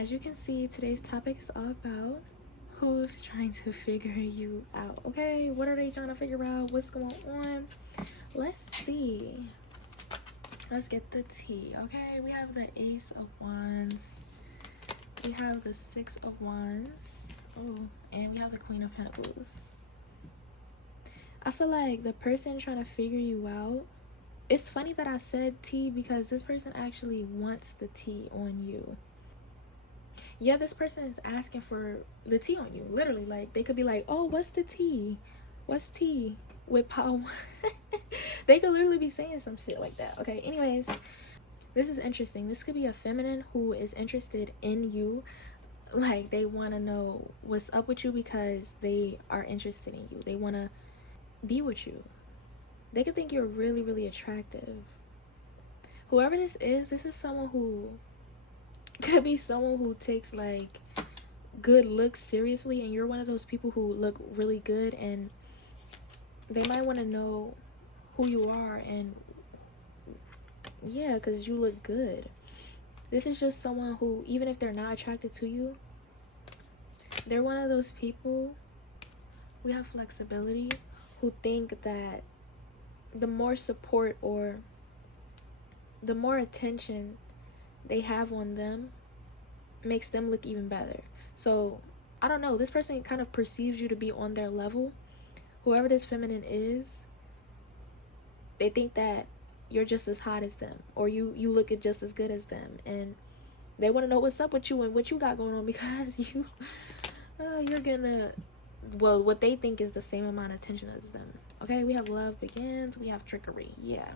As you can see, today's topic is all about who's trying to figure you out. Okay, what are they trying to figure out? What's going on? Let's see. Let's get the tea. Okay, we have the Ace of Wands. We have the Six of Wands. Oh, and we have the Queen of Pentacles. I feel like the person trying to figure you out, it's funny that I said tea because this person actually wants the tea on you. Yeah, this person is asking for the tea on you. Literally, like, they could be like, oh, what's the tea? What's tea with power? They could literally be saying some shit like that. Okay, anyways, this is interesting. This could be a feminine who is interested in you. Like, they want to know what's up with you because they are interested in you. They want to be with you. They could think you're really, really attractive. Whoever this is someone who could be someone who takes like good looks seriously, and you're one of those people who look really good, and they might want to know who you are, and yeah, because you look good. This is just someone who, even if they're not attracted to you, they're one of those people. We have flexibility, who think that the more support or the more attention they have on them makes them look even better. So I don't know, this person kind of perceives you to be on their level. Whoever this feminine is, they think that you're just as hot as them, or you look at just as good as them, and they want to know what's up with you and what you got going on, because you're gonna, well, what they think is the same amount of attention as them. Okay, we have love begins, we have trickery. Yeah,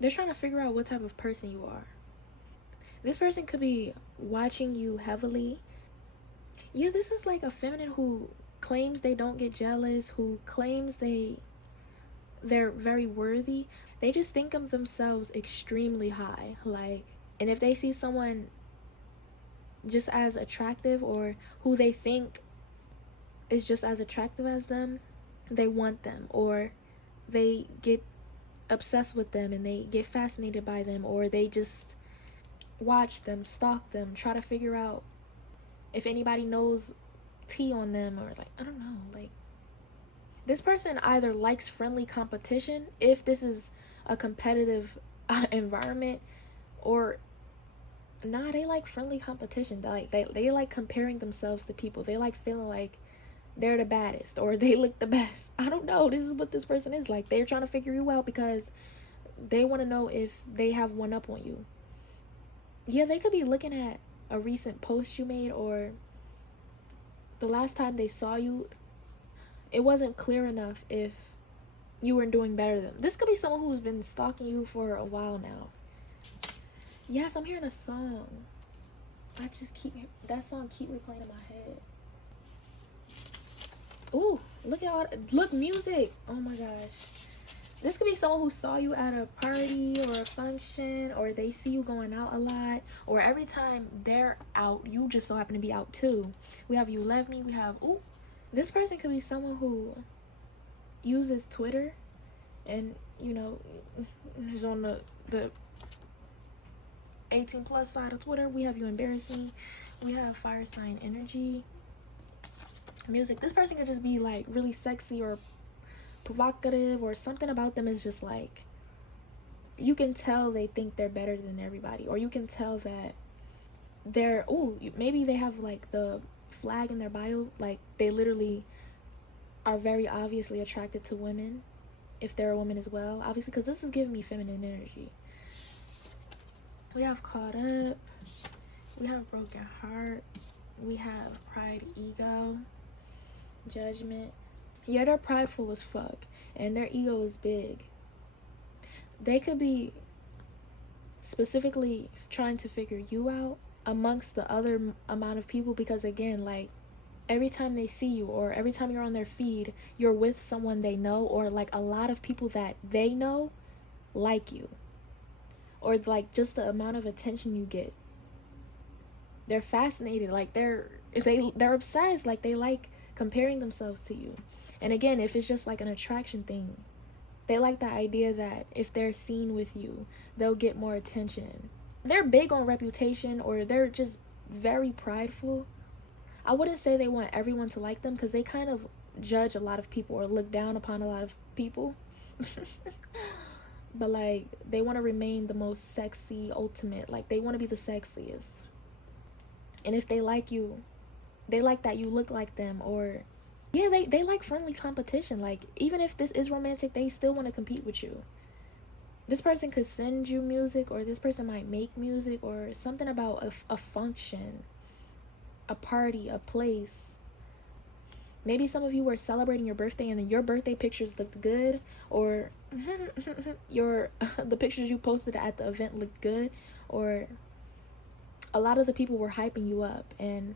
they're trying to figure out what type of person you are. This person could be watching you heavily. Yeah, this is like a feminine who claims they don't get jealous, who claims they're very worthy. They just think of themselves extremely high. Like, and if they see someone just as attractive, or who they think is just as attractive as them, they want them, or they get obsessed with them and they get fascinated by them, or they just watch them, stalk them, try to figure out if anybody knows tea on them, or like, I don't know, like, this person either likes friendly competition, if this is a competitive environment, or nah, they like friendly competition. They like comparing themselves to people. They like feeling like they're the baddest, or they look the best. I don't know, this is what this person is like. They're trying to figure you out because they want to know if they have one up on you. Yeah, they could be looking at a recent post you made, or the last time they saw you, it wasn't clear enough if you were doing better than them. This could be someone who's been stalking you for a while now. Yes, I'm hearing a song. I just that song keep replaying in my head. Ooh, look, music. Oh my gosh. This could be someone who saw you at a party or a function, or they see you going out a lot, or every time they're out, you just so happen to be out too. We have You Love Me. We have, ooh, this person could be someone who uses Twitter, and, you know, is on the 18 plus side of Twitter. We have You Embarrass Me. We have Fire Sign Energy. Music. This person could just be like really sexy or provocative, or something about them is just like, you can tell they think they're better than everybody, or you can tell that they're, ooh, maybe they have like the flag in their bio, like they literally are very obviously attracted to women, if they're a woman as well, obviously, because this is giving me feminine energy. We have Caught Up, we have Broken Heart, we have Pride, Ego, Judgment. Yeah, they're prideful as fuck, and their ego is big. They could be specifically trying to figure you out amongst the other amount of people, because again, like, every time they see you, or every time you're on their feed, you're with someone they know, or like a lot of people that they know like you, or like just the amount of attention you get. They're fascinated, like they're obsessed, like they like comparing themselves to you. And again, if it's just like an attraction thing, they like the idea that if they're seen with you, they'll get more attention. they're big on reputation, or they're just very prideful. I wouldn't say they want everyone to like them, because they kind of judge a lot of people or look down upon a lot of people. But like, they want to remain the most sexy, ultimate, like they want to be the sexiest. And if they like you, they like that you look like them. Or yeah, they like friendly competition. Like, even if this is romantic, they still want to compete with you. This person could send you music, or this person might make music, or something about a function, a party, a place. Maybe some of you were celebrating your birthday and your birthday pictures looked good, or your the pictures you posted at the event looked good, or a lot of the people were hyping you up and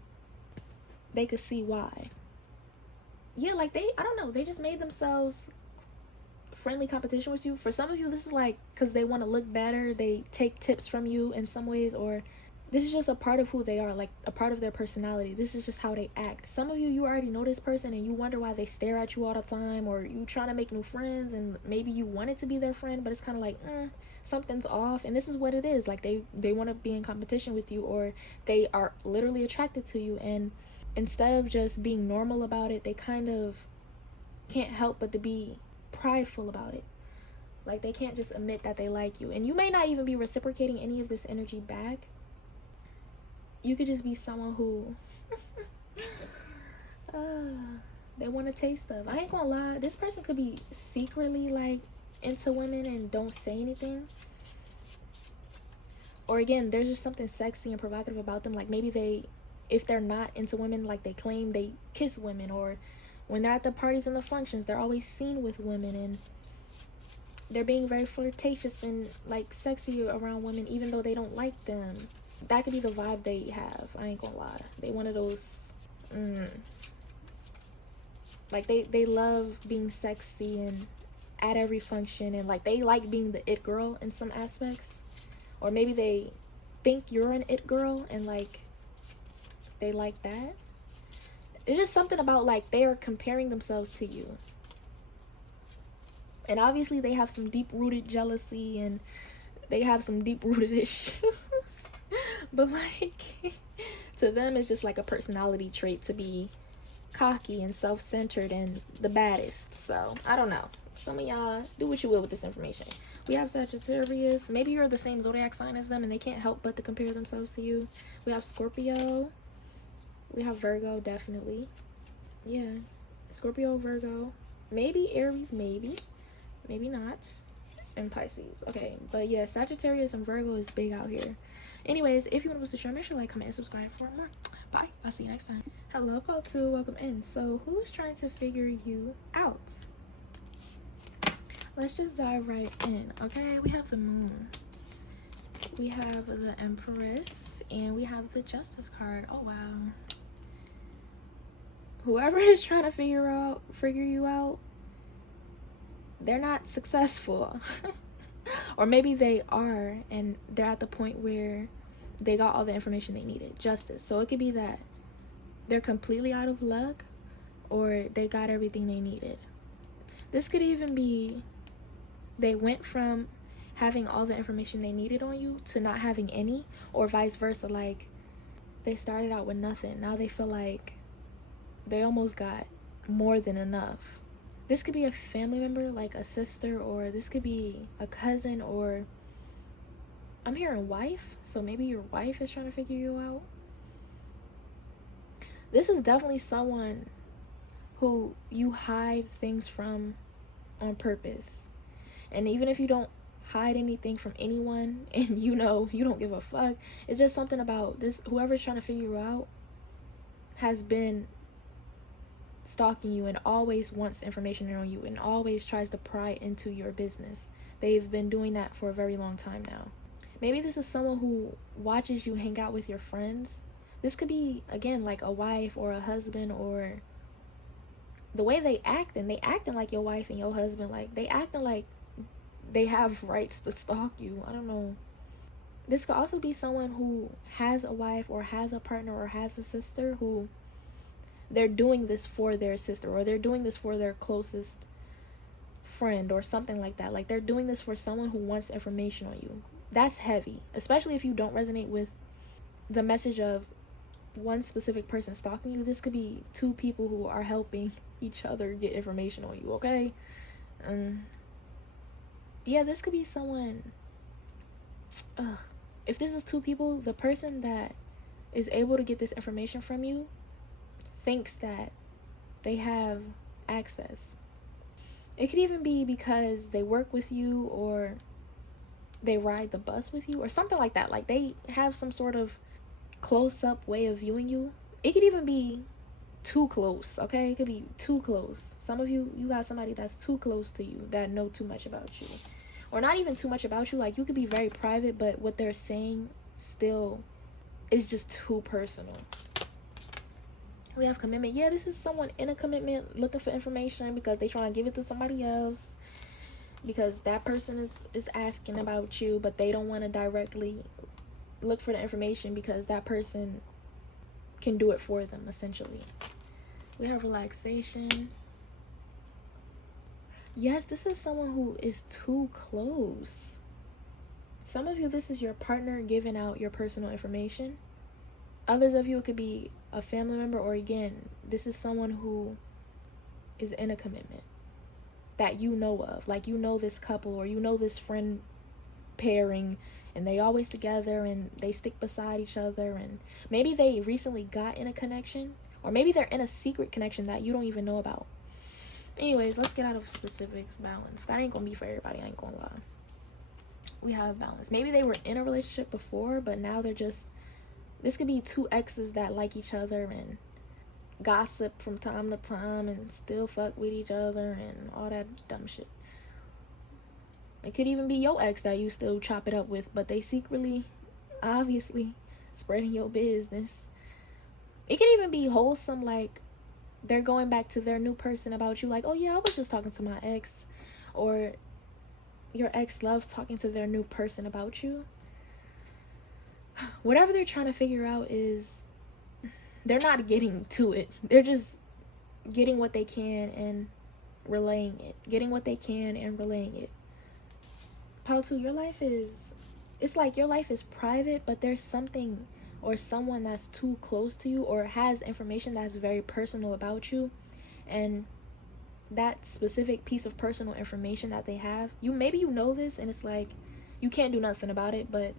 they could see why. Yeah, like I don't know, they just made themselves friendly competition with you. For some of you, this is like because they want to look better, they take tips from you in some ways, or this is just a part of who they are, like a part of their personality. This is just how they act. Some of you already know this person and you wonder why they stare at you all the time, or you trying to make new friends and maybe you wanted to be their friend, but it's kind of like something's off. And this is what it is. Like they want to be in competition with you, or they are literally attracted to you, and instead of just being normal about it, they kind of can't help but to be prideful about it. Like, they can't just admit that they like you, and you may not even be reciprocating any of this energy back. You could just be someone who they want a taste of. I ain't gonna lie, this person could be secretly like into women and don't say anything. Or again, there's just something sexy and provocative about them. Like, maybe if they're not into women, like they claim they kiss women, or when they're at the parties and the functions, they're always seen with women, and they're being very flirtatious and like sexy around women even though they don't like them. That could be the vibe they have. I ain't gonna lie, they one of those like they love being sexy and at every function, and like they like being the it girl in some aspects. Or maybe they think you're an it girl and like they like that. It's just something about like they are comparing themselves to you. And obviously they have some deep-rooted jealousy and they have some deep-rooted issues. But like, to them it's just like a personality trait to be cocky and self-centered and the baddest. So I don't know, some of y'all do what you will with this information. We have Sagittarius. Maybe you're the same zodiac sign as them and they can't help but to compare themselves to you. We have Scorpio. We have Virgo, definitely. Yeah, Scorpio, Virgo, maybe Aries, maybe not, and Pisces. Okay, but yeah, Sagittarius and Virgo is big out here. Anyways, if you want to show, make sure to like, comment, and subscribe for more. Bye, I'll see you next time. Hello, Paul 2, welcome in. So who is trying to figure you out? Let's just dive right in. Okay, we have the Moon, we have the Empress, and we have the Justice card. Oh wow. Whoever is trying to figure you out, they're not successful. Or maybe they are and they're at the point where they got all the information they needed. Justice. So it could be that they're completely out of luck, or they got everything they needed. This could even be they went from having all the information they needed on you to not having any, or vice versa. Like, they started out with nothing, now they feel like they almost got more than enough. This could be a family member, like a sister, or this could be a cousin, or I'm hearing wife. So maybe your wife is trying to figure you out. This is definitely someone who you hide things from on purpose. And even if you don't hide anything from anyone and you know you don't give a fuck, it's just something about this. Whoever's trying to figure you out has been stalking you and always wants information on you and always tries to pry into your business. They've been doing that for a very long time now. Maybe this is someone who watches you hang out with your friends. This could be, again, like a wife or a husband, or the way they act, and they acting like your wife and your husband, like they acting like they have rights to stalk you. I don't know. This could also be someone who has a wife or has a partner or has a sister who they're doing this for their sister, or they're doing this for their closest friend or something like that. Like, they're doing this for someone who wants information on you. That's heavy, especially if you don't resonate with the message of one specific person stalking you. This could be two people who are helping each other get information on you, okay? Yeah, this could be someone. If this is two people, the person that is able to get this information from you thinks that they have access. It could even be because they work with you, or they ride the bus with you, or something like that. Like, they have some sort of close-up way of viewing you. It could even be too close, okay? It could be too close. Some of you got somebody that's too close to you, that know too much about you. Or not even too much about you. Like, you could be very private, but what they're saying still is just too personal. We have commitment. Yeah, this is someone in a commitment looking for information because they trying to give it to somebody else, because that person is asking about you, but they don't want to directly look for the information because that person can do it for them, essentially. We have relaxation. Yes, this is someone who is too close. Some of you, this is your partner giving out your personal information. Others of you, it could be a family member, or again, this is someone who is in a commitment that you know of. Like, you know this couple, or you know this friend pairing, and they always together and they stick beside each other, and maybe they recently got in a connection, or maybe they're in a secret connection that you don't even know about. Anyways, let's get out of specifics. Balance. That ain't gonna be for everybody, I ain't gonna lie. We have balance. Maybe they were in a relationship before, but now they're just, this could be two exes that like each other and gossip from time to time and still fuck with each other and all that dumb shit. It could even be your ex that you still chop it up with, but they secretly, obviously, spreading your business. It could even be wholesome, like they're going back to their new person about you, like, oh yeah, I was just talking to my ex. Or your ex loves talking to their new person about you. Whatever they're trying to figure out is, they're not getting to it. They're just getting what they can and relaying it. Getting what they can and relaying it. Pile 2, your life is, it's like your life is private, but there's something or someone that's too close to you, or has information that's very personal about you, and that specific piece of personal information that they have, maybe you know this, and it's like you can't do nothing about it, but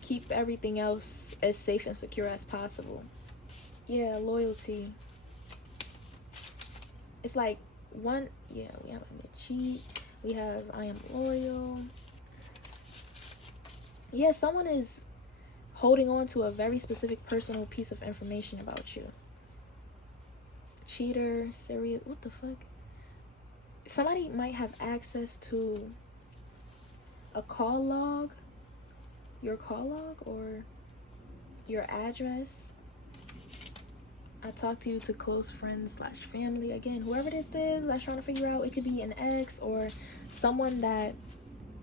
keep everything else as safe and secure as possible. Yeah, loyalty. It's like we have I'm gonna cheat. We have I am loyal. Yeah, someone is holding on to a very specific personal piece of information about you. Cheater, serious, what the fuck? Somebody might have access to a call log, your call log, or your address. I talk to you to close friends / family. Again, whoever this is that's trying to figure out, it could be an ex or someone that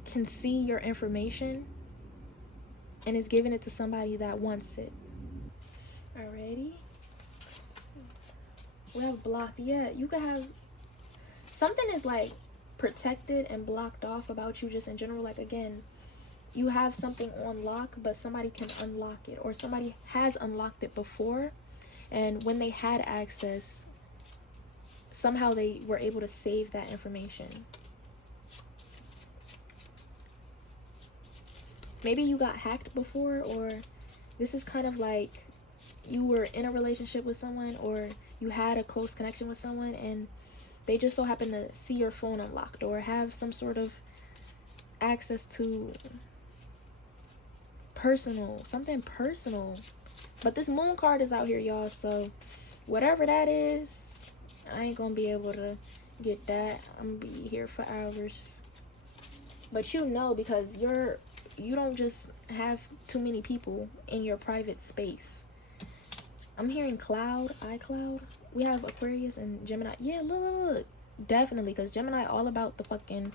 can see your information and is giving it to somebody that wants it. Alrighty. We have blocked. Yeah, you could have something is like protected and blocked off about you just in general. Like, again, you have something on lock, but somebody can unlock it, or somebody has unlocked it before, and when they had access, somehow they were able to save that information. Maybe you got hacked before, or this is kind of like you were in a relationship with someone, or you had a close connection with someone, and they just so happen to see your phone unlocked, or have some sort of access to something personal. But this moon card is out here, y'all, so whatever that is, I ain't gonna be able to get that. I'm gonna be here for hours. But you know, because you don't just have too many people in your private space. I'm hearing iCloud. We have Aquarius and Gemini. Yeah, look. Definitely, because Gemini all about the fucking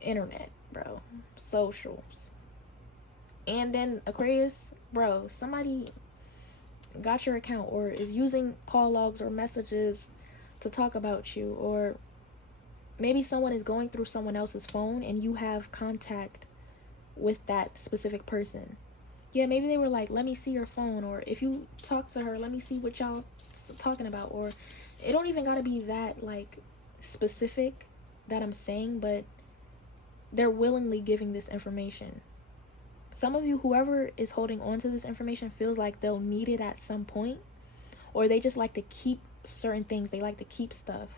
internet, bro. Socials. And then Aquarius, bro, somebody got your account or is using call logs or messages to talk about you. Or maybe someone is going through someone else's phone and you have contact with that specific person. Yeah, maybe they were like, let me see your phone, or if you talk to her, let me see what y'all talking about. Or it don't even gotta be that like specific that I'm saying, but they're willingly giving this information. Some of you, whoever is holding on to this information, feels like they'll need it at some point, or they just like to keep certain things. They like to keep stuff.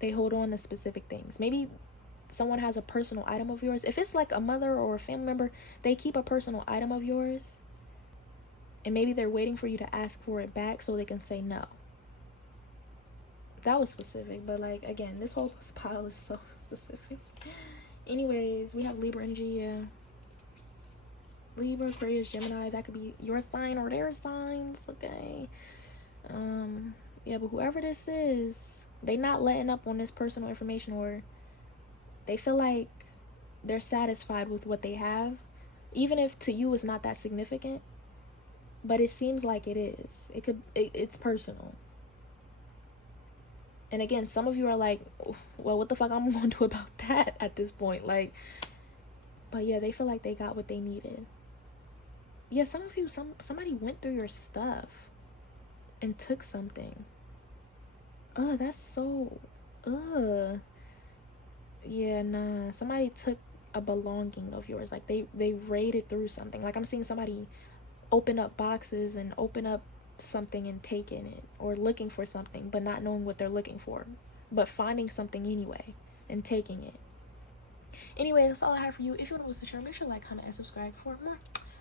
They hold on to specific things. Maybe someone has a personal item of yours. If it's like a mother or a family member, they keep a personal item of yours, and maybe they're waiting for you to ask for it back so they can say no. That was specific, but like, again, this whole pile is so specific. Anyways, we have Libra energy. Yeah, Libra, Aquarius, Gemini. That could be your sign or their signs. Okay. Yeah, but whoever this is, they not letting up on this personal information, or they feel like they're satisfied with what they have, even if to you it's not that significant, but it seems like it is. It's personal. And again, some of you are like, well, what the fuck I'm gonna do about that at this point? Like, but yeah, they feel like they got what they needed. Yeah, some of you, somebody went through your stuff and took something. That's so, yeah, nah. Somebody took a belonging of yours. Like they raided through something. Like I'm seeing somebody open up boxes and open up something and taking it, or looking for something but not knowing what they're looking for, but finding something anyway and taking it. Anyway, that's all I have for you. If you want to listen to the show, make sure to like, comment, and subscribe for more.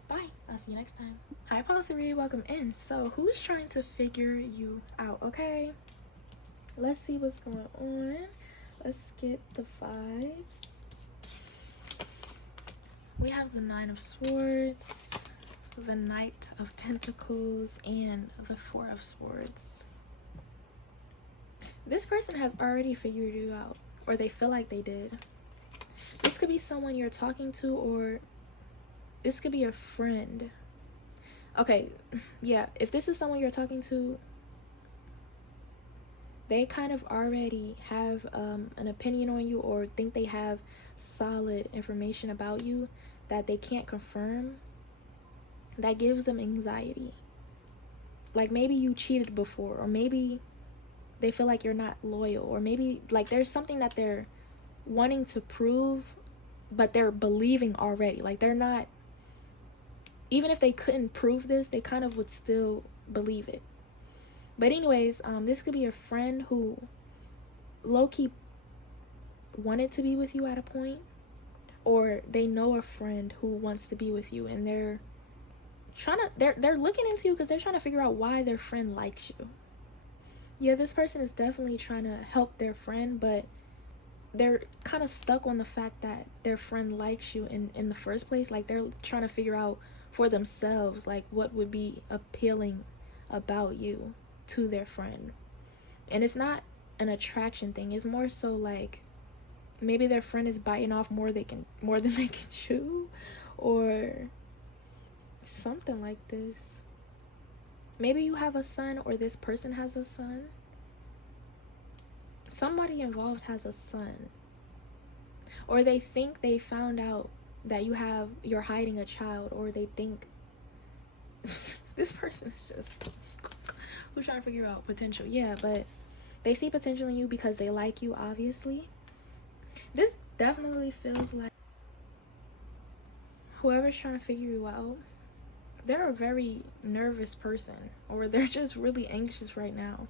Bye. I'll see you next time. Hi, Pile 3. Welcome in. So, who's trying to figure you out? Okay. Let's see what's going on. Let's get the vibes. We have the 9 of Swords, the Knight of Pentacles, and the 4 of Swords. This person has already figured you out, or they feel like they did. This could be someone you're talking to, or this could be a friend. Okay, yeah, if this is someone you're talking to, they kind of already have an opinion on you, or think they have solid information about you that they can't confirm. That gives them anxiety. Like maybe you cheated before, or maybe they feel like you're not loyal, or maybe like there's something that they're wanting to prove, but they're believing already. Like they're not, even if they couldn't prove this, they kind of would still believe it. But anyways, this could be a friend who low-key wanted to be with you at a point, or they know a friend who wants to be with you, and they're looking into you because they're trying to figure out why their friend likes you. Yeah, this person is definitely trying to help their friend, but they're kind of stuck on the fact that their friend likes you in the first place. Like they're trying to figure out for themselves like what would be appealing about you to their friend. And it's not an attraction thing. It's more so like maybe their friend is biting off more than they can chew, or something like this. Maybe you have a son, or this person has a son. Somebody involved has a son, or they think they found out that you're hiding a child, or they think this person is just who's trying to figure out potential. Yeah, but they see potential in you because they like you, obviously. This definitely feels like whoever's trying to figure you out, they're a very nervous person, or they're just really anxious right now.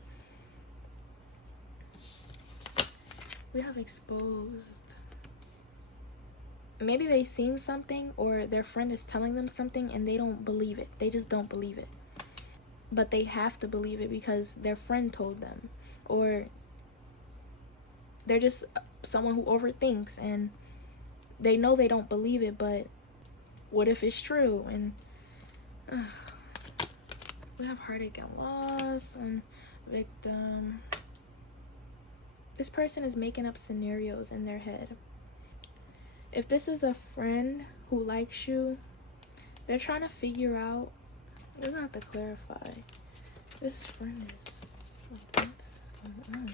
We have exposed. Maybe they've seen something, or their friend is telling them something and they don't believe it. They just don't believe it. But they have to believe it because their friend told them. Or they're just someone who overthinks and they know they don't believe it, but what if it's true? And we have heartache and loss and victim. This person is making up scenarios in their head. If this is a friend who likes you, they're trying to figure out, we're gonna have to clarify. This friend is, what's going on?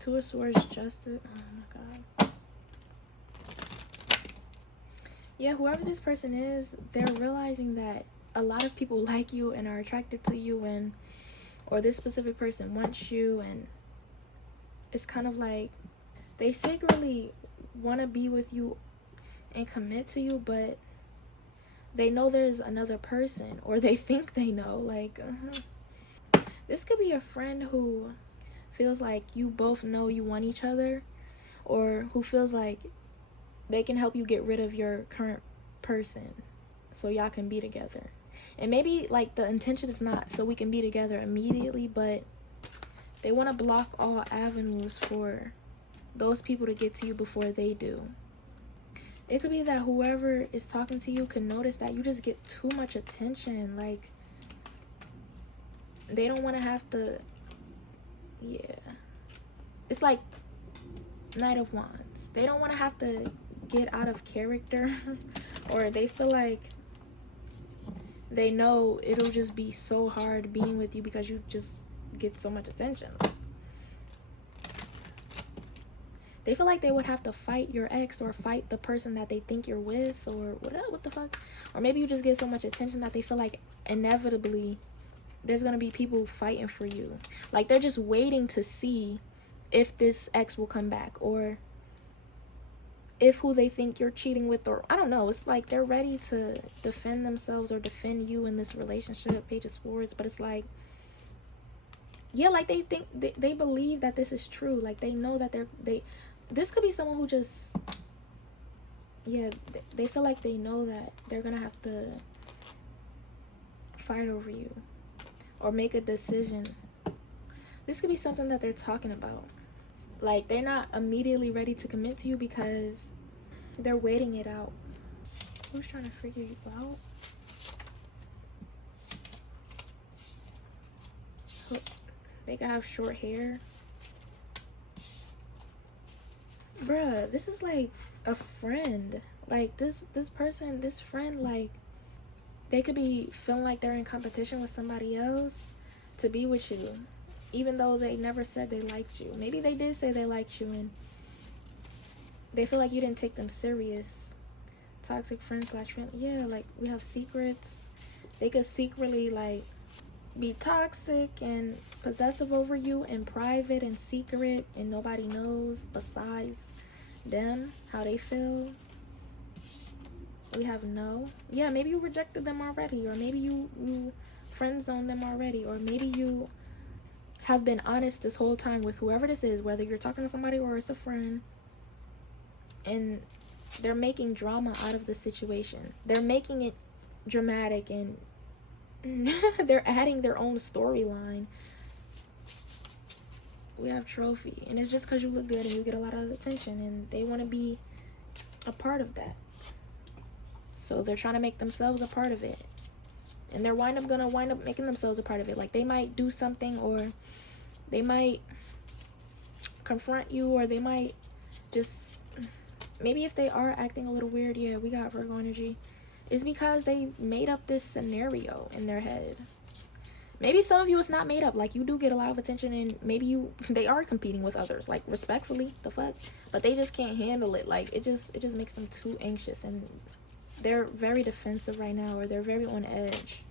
2 of Swords, Justice. Oh my god. Yeah, whoever this person is, they're realizing that a lot of people like you and are attracted to you, and or this specific person wants you, and it's kind of like they secretly want to be with you and commit to you, but they know there's another person, or they think they know. Like, this could be a friend who feels like you both know you want each other, or who feels like they can help you get rid of your current person so y'all can be together. And maybe like the intention is not so we can be together immediately, but they want to block all avenues for those people to get to you before they do. It could be that whoever is talking to you can notice that you just get too much attention. Like, they don't want to have to, yeah. It's like Knight of Wands. They don't want to have to get out of character, or they feel like they know it'll just be so hard being with you because you just get so much attention. They feel like they would have to fight your ex, or fight the person that they think you're with, or what the fuck. Or maybe you just get so much attention that they feel like inevitably there's gonna be people fighting for you. Like, they're just waiting to see if this ex will come back, or if who they think you're cheating with, or I don't know. It's like they're ready to defend themselves or defend you in this relationship, Page of Swords. But it's like, yeah, like they think, they believe that this is true. Like, they know that this could be someone who just, yeah, they feel like they know that they're gonna have to fight over you or make a decision. This could be something that they're talking about. Like, they're not immediately ready to commit to you because they're waiting it out. Who's trying to figure you out? They could have short hair. Bruh, this is like a friend. Like, this person, this friend, like, they could be feeling like they're in competition with somebody else to be with you, even though they never said they liked you. Maybe they did say they liked you, and they feel like you didn't take them serious. Toxic friend / friend. Yeah, like, we have secrets. They could secretly, like, be toxic and possessive over you in private and secret, and nobody knows besides them how they feel. We have no. Yeah, maybe you rejected them already, or maybe you friend zoned them already, or maybe you have been honest this whole time with whoever this is, whether you're talking to somebody or it's a friend, and they're making drama out of the situation. They're making it dramatic, and they're adding their own storyline. We have Trophy, and it's just because you look good and you get a lot of attention, and they want to be a part of that. So they're trying to make themselves a part of it, and they're gonna wind up making themselves a part of it. Like, they might do something, or they might confront you, or they might just, maybe if they are acting a little weird, yeah, we got Virgo energy, it's because they made up this scenario in their head. Maybe some of you it's not made up. Like, you do get a lot of attention, and maybe they are competing with others, like, respectfully, the fuck, but they just can't handle it. Like, it just makes them too anxious, and they're very defensive right now, or they're very on edge.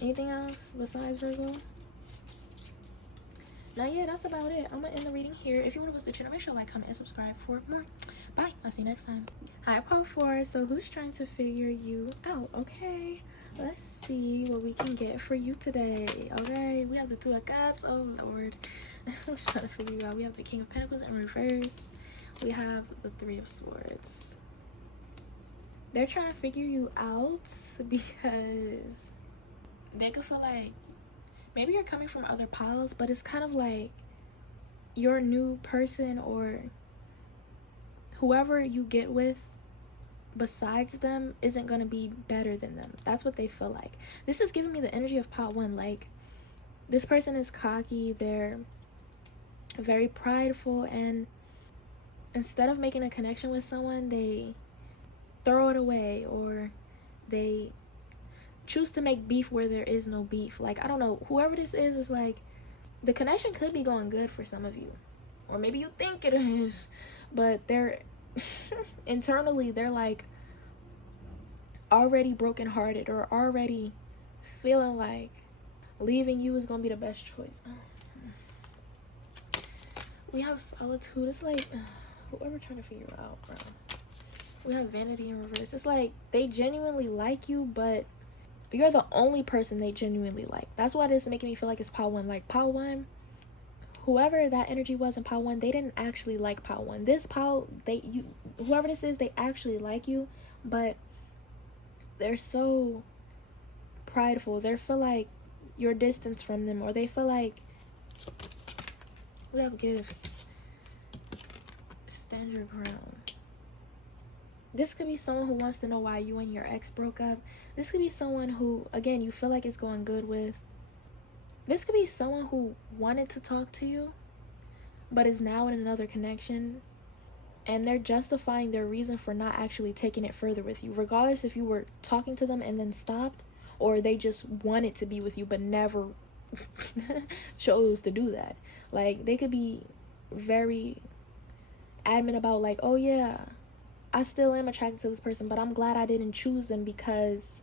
Anything else besides Virgo? Now, yeah, that's about it. I'm gonna end the reading here. If you want to watch the channel, make sure to like, comment, and subscribe for more. Bye. I'll see you next time. Hi, part 4. So, who's trying to figure you out? Okay, let's see what we can get for you today. Okay, we have the 2 of Cups. Oh Lord, who's trying to figure you out? We have the King of Pentacles in reverse. We have the 3 of Swords. They're trying to figure you out because they could feel like maybe you're coming from other piles, but it's kind of like your new person, or whoever you get with besides them isn't going to be better than them. That's what they feel like. This is giving me the energy of pile 1. Like, this person is cocky, they're very prideful, and instead of making a connection with someone, they throw it away, or they choose to make beef where there is no beef. Like, I don't know, whoever this is like, the connection could be going good for some of you, or maybe you think it is, but they're internally, they're like already brokenhearted or already feeling like leaving you is gonna be the best choice. We have solitude. It's like, whoever trying to figure out, bro. We have vanity in reverse. It's like they genuinely like you, but you're the only person they genuinely like. That's why this is making me feel like it's pile one. Like pile one, whoever that energy was in pile one, they didn't actually like pile one. This pile, whoever this is, they actually like you, but they're so prideful. They feel like you're distant from them, or they feel like, we have gifts. Stand your ground. This could be someone who wants to know why you and your ex broke up. This could be someone who, again, you feel like it's going good with. This could be someone who wanted to talk to you, but is now in another connection. And they're justifying their reason for not actually taking it further with you. Regardless if you were talking to them and then stopped, or they just wanted to be with you but never chose to do that. Like, they could be very adamant about, like, oh yeah, I still am attracted to this person, but I'm glad I didn't choose them, because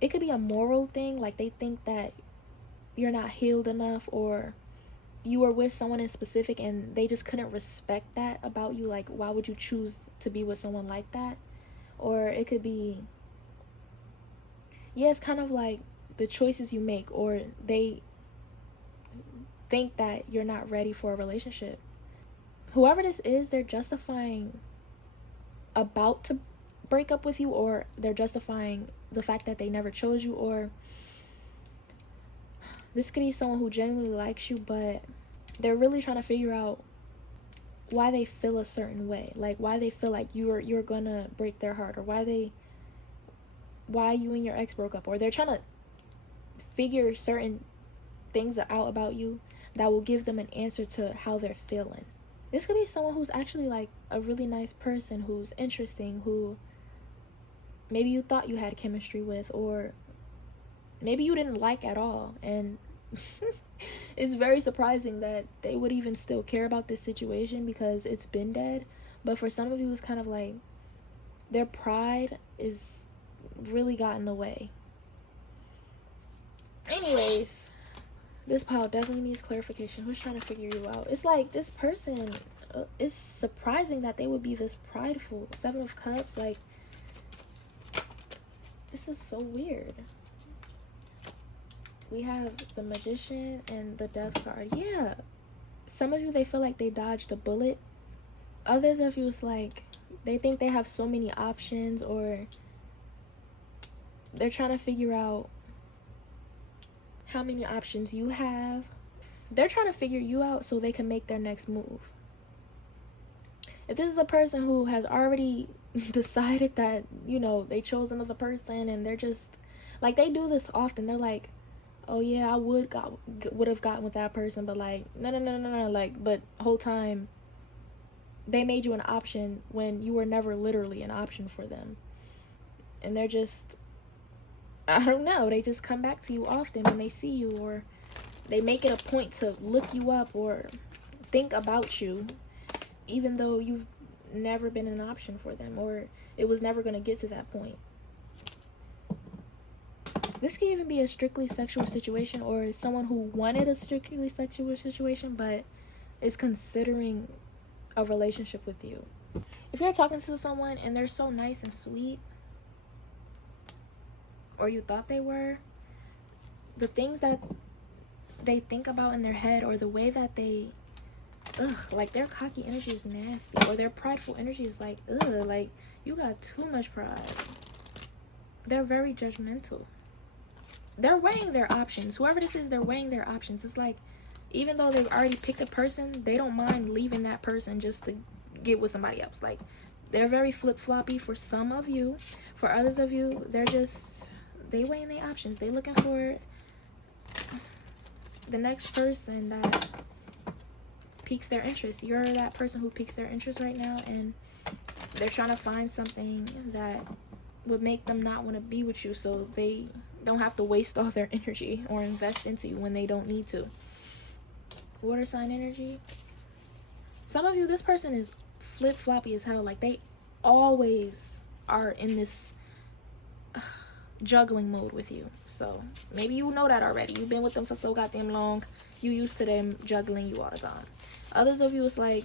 it could be a moral thing. Like, they think that you're not healed enough, or you were with someone in specific and they just couldn't respect that about you. Like, why would you choose to be with someone like that? Or it could be, yeah, it's kind of like the choices you make, or they think that you're not ready for a relationship. Whoever this is, they're justifying about to break up with you, or they're justifying the fact that they never chose you. Or this could be someone who genuinely likes you, but they're really trying to figure out why they feel a certain way, like why they feel like you're gonna break their heart, or why you and your ex broke up, or they're trying to figure certain things out about you that will give them an answer to how they're feeling. This could be someone who's actually like a really nice person, who's interesting, who maybe you thought you had chemistry with, or maybe you didn't like at all. And it's very surprising that they would even still care about this situation, because it's been dead. But for some of you, it's kind of like their pride is really got in the way. Anyways, this pile definitely needs clarification. Who's trying to figure you out? It's like this person, it's surprising that they would be this prideful. 7 of Cups, like, this is so weird. We have the Magician and the Death card. Yeah, some of you, they feel like they dodged a bullet. Others of you, it's like they think they have so many options, or they're trying to figure out how many options you have. They're trying to figure you out so they can make their next move. If this is a person who has already decided that, you know, they chose another person, and they're just like, they do this often. They're like, oh yeah, I would have gotten with that person, but like, no, like, but whole time they made you an option when you were never literally an option for them. And they're just, I don't know, they just come back to you often when they see you, or they make it a point to look you up or think about you, even though you've never been an option for them, or it was never going to get to that point. This could even be a strictly sexual situation, or someone who wanted a strictly sexual situation but is considering a relationship with you. If you're talking to someone and they're so nice and sweet, or you thought they were, the things that they think about in their head, or the way that they, like their cocky energy is nasty, or their prideful energy is like, like you got too much pride. They're very judgmental. They're weighing their options. Whoever this is, they're weighing their options. It's like, even though they've already picked a person, they don't mind leaving that person just to get with somebody else. Like, they're very flip-floppy for some of you. For others of you, they're just, they weighing their options. They looking for the next person that piques their interest. You're that person who piques their interest right now, and they're trying to find something that would make them not want to be with you, so they don't have to waste all their energy or invest into you when they don't need to. Water sign energy. Some of you, this person is flip-floppy as hell. Like, they always are in this juggling mode with you. So maybe you know that already. You've been with them for so goddamn long. You used to them juggling you all the time. Others of you, it's like,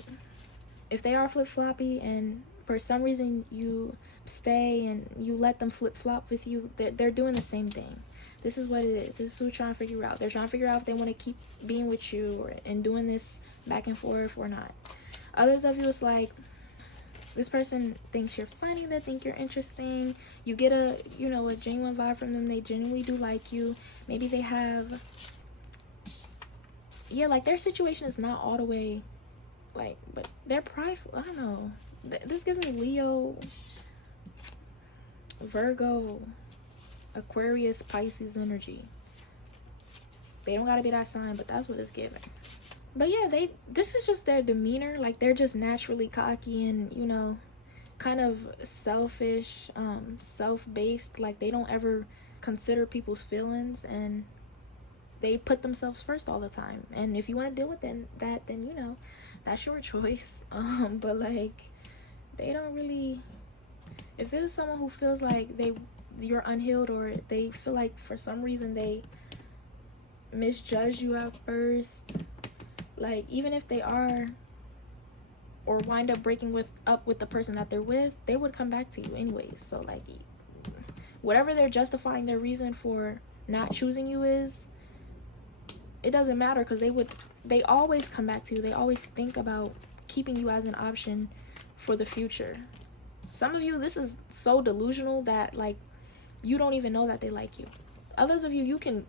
if they are flip-floppy and for some reason you stay and you let them flip-flop with you, they're doing the same thing. This is what it is. This is who trying to figure out. They're trying to figure out if they want to keep being with you and doing this back and forth or not. Others of you, it's like, this person thinks you're funny. They think you're interesting. You get a genuine vibe from them. They genuinely do like you. Maybe they have, like, their situation is not all the way, like, but they're prideful. I don't know. This gives me Leo, Virgo, Aquarius, Pisces energy. They don't gotta be that sign, but that's what it's giving. But yeah, this is just their demeanor. Like, they're just naturally cocky and, kind of selfish, self-based. Like, they don't ever consider people's feelings, and they put themselves first all the time. And if you want to deal with that, then, that's your choice. But, like, they don't really... If this is someone who feels like you're unhealed, or they feel like for some reason they misjudged you at first, like, even if they are or wind up breaking up with the person that they're with, they would come back to you anyways. So, like, whatever they're justifying their reason for not choosing you is, it doesn't matter, because they always come back to you. They always think about keeping you as an option for the future. Some of you, this is so delusional that, like, you don't even know that they like you. Others of you, you can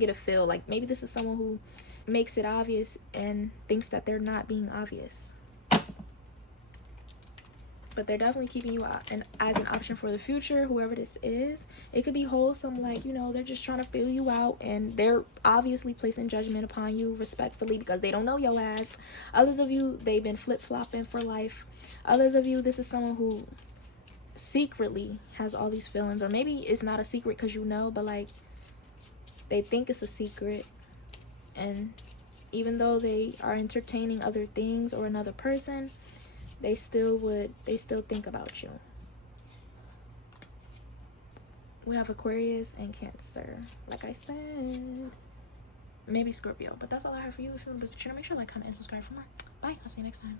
get a feel. Like, maybe this is someone who makes it obvious and thinks that they're not being obvious, but they're definitely keeping you out and as an option for the future. Whoever this is, it could be wholesome, like, they're just trying to feel you out, and they're obviously placing judgment upon you respectfully because they don't know your ass. Others of you, they've been flip-flopping for life. Others of you, this is someone who secretly has all these feelings, or maybe it's not a secret because but, like, they think it's a secret. And even though they are entertaining other things or another person, they still think about you. We have Aquarius and Cancer. Like I said, maybe Scorpio. But that's all I have for you. If you're in a position, make sure to like, comment, and subscribe for more. Bye. I'll see you next time.